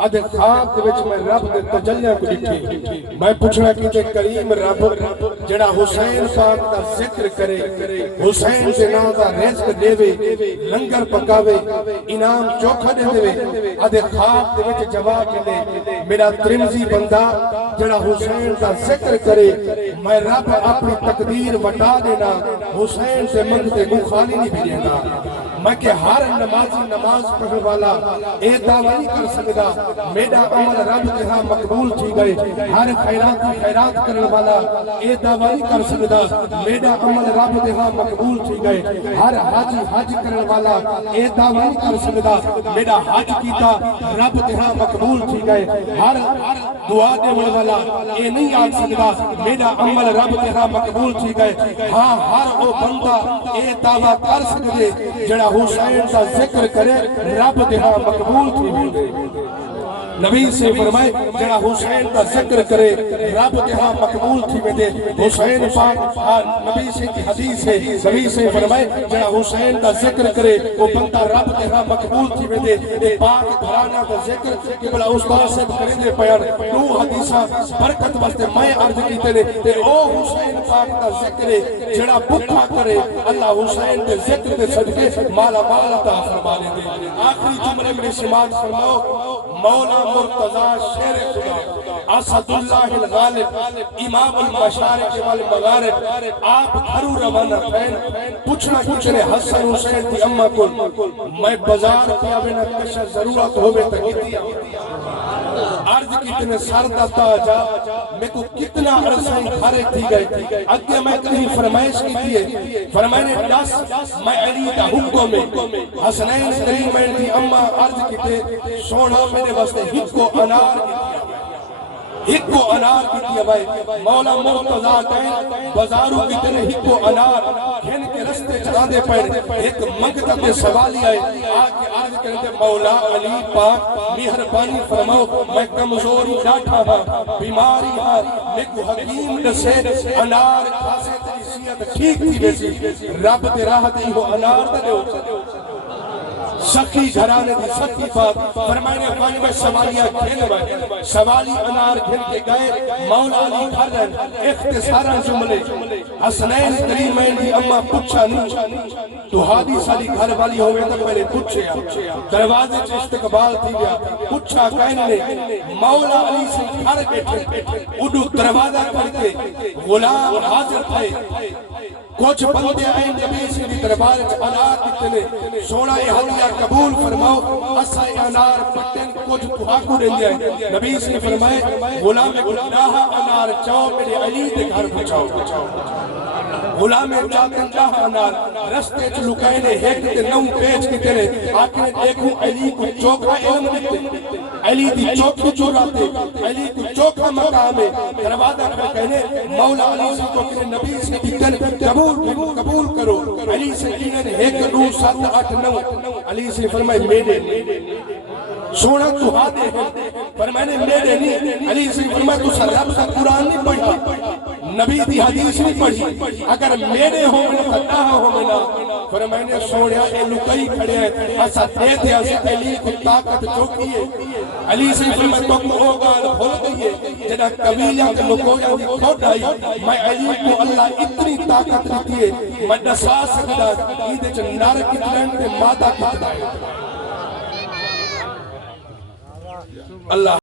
ادھے خواب دے وچ میں رب دے تجلیاں کو ڈٹھی میں پوچھنا کیتے کریم رب جڑا حسین پاک دا ذکر کرے حسین دے نام دا رزق دے لنگر پکاوے انعام چوکھا دے ادھے خواب دے وچ جواب ملے میرا ترمذی بندہ جڑا حسین دا ذکر کرے میں رب اپنی تقدیر وٹا دینا حسین سے منگتے منہ خالی نہیں بھیجے گا میں کہ ہر نمازی نماز پڑھنے والا اے دعویٰ نہیں کر سکتا میرا عمل رب کے ہاں مقبول تھی گئے ہر خیرات کرنے والا اے دعویٰ نہیں کر سکتا میرا عمل رب کے ہاں مقبول تھی گئے ہر حج کرنے والا اے دعویٰ نہیں کر سکتا میرا حج کیتا رب کے ہاں مقبول تھی گئے ہر دعا دینے والا اے نہیں آگ سکتا میرا عمل رب کے ہاں مقبول تھی گئے ہاں ہر وہ بندہ اے دعویٰ کر سکتے جڑا حسین کا ذکر کرے رب دے ہاں مقبول تھی ہوئے نبی سے فرمائے جڑا حسین کا ذکر کرے رب دے ہاں مقبول تھی ہوئے حسین پاک نبی سے کی حدیث ہے نبی سے فرمائے جڑا حسین کا ذکر کرے وہ بندہ رب دے ہاں مقبول تھی ہوئے پاک گھرانا کا ذکر کہ بلا استاد سے کریں دے پیار نو حدیثہ برکت واسطے میں عرض کیتے لے او حسین پاک کا ذکر جڑا بکھا کرے اللہ حسین کے ذکر دے صدقے مالا مالا تا فرما لے دے آخری جملے میں سماعت فرماؤ مولا مرتضی شیر خدا اسد اللہ الغالب امام المشارق والمغارب آپ گھروں روانہ پھین پوچھنے حسن حسین کی اممہ کو میں بازار کیا بنا کشا ضرورت ہوئے تکیتی عرض کتنے سردہ تاجا میں کو کتنا عرصہ گھرے تھی گئے اگے میں کہیں فرمائش کی تھی فرمائنے دس میں علی دا حکم میں حسنین کریمین کی اممہ عرض کتے سونا میرے واسطے ہکو انار کیتی بھائی مولا مرتضی کہیں بازاروں کتنے ہکو انار گھن کے رستے چلا دے پڑے ایک منگتا پہ سوالی آئے آگے عرض کرتے مولا علی پاک مہربانی فرماؤ میں کمزوری ڈاٹھا ہاں بیماری ہاں میں کو حکیم نسے انار کھاسے تری سیت ٹھیک تھی بیسی رب دے راہ دی ہو انار دے ہو سخی گھرانے دی سخی بات فرمائنے پانی میں سوالیاں کھیلے بھائی سوالی انار کھیل کے گئے مولا علی گھرن اختصارا جملے حسنین کریمین دی اممہ پچھا نہیں تو حادی سالی گھر والی ہوئے تک میں نے پچھے دروازے چھ استقبال تھی گیا پچھا کہنے مولا علی سے گھر بیٹھے اڈو دروازہ کرتے غلام حاضر تھے کچھ بندے آئیں نبی سے بھی دربار انار کتنے سونا حلیہ قبول فرماؤ اسا انار پٹن کچھ تحاکو رہ جائے نبی سے فرمائے غلام گناہ انار چاؤ میرے علی دے گھر پچھاؤ غلام چاہتے جہاں انار رستے چھ لکائنے ہیکتے نو پیچ کی تیرے آکنے دیکھوں علی کو چوکھا علم دیتے علی دی چوکھی چوراتے علی کو چوکھا مقام ہے دروازہ پر کہنے مولا علی سے تو کہ نبی سے کتن قبول کرو علی سے کہنے ایک نو سات آٹھ نو علی سے فرمائے میرے سونا تو ہاتھے ہیں فرمائنے میرے نہیں علی سے فرمائے تو سر رب کا قرآن نہیں پڑھا نبی دی حدیث نہیں پڑھی اگر میرے ہوں میں فتح ہوں میں فرمائنے سوڑیا اے لکئی کھڑے ہیں ایسا دیتے ہیں علی کو طاقت چوکی ہے علی سے فرمائے تو کو اوگان بھول گئی ہے جنہ قبیلیاں کے لکویا دی کھوٹ آئی میں علی کو اللہ اتنی طاقت دیتی ہے میں نسا سکتا ایدے چھ نارک کتلین دے مادہ کھتا ہے اللہ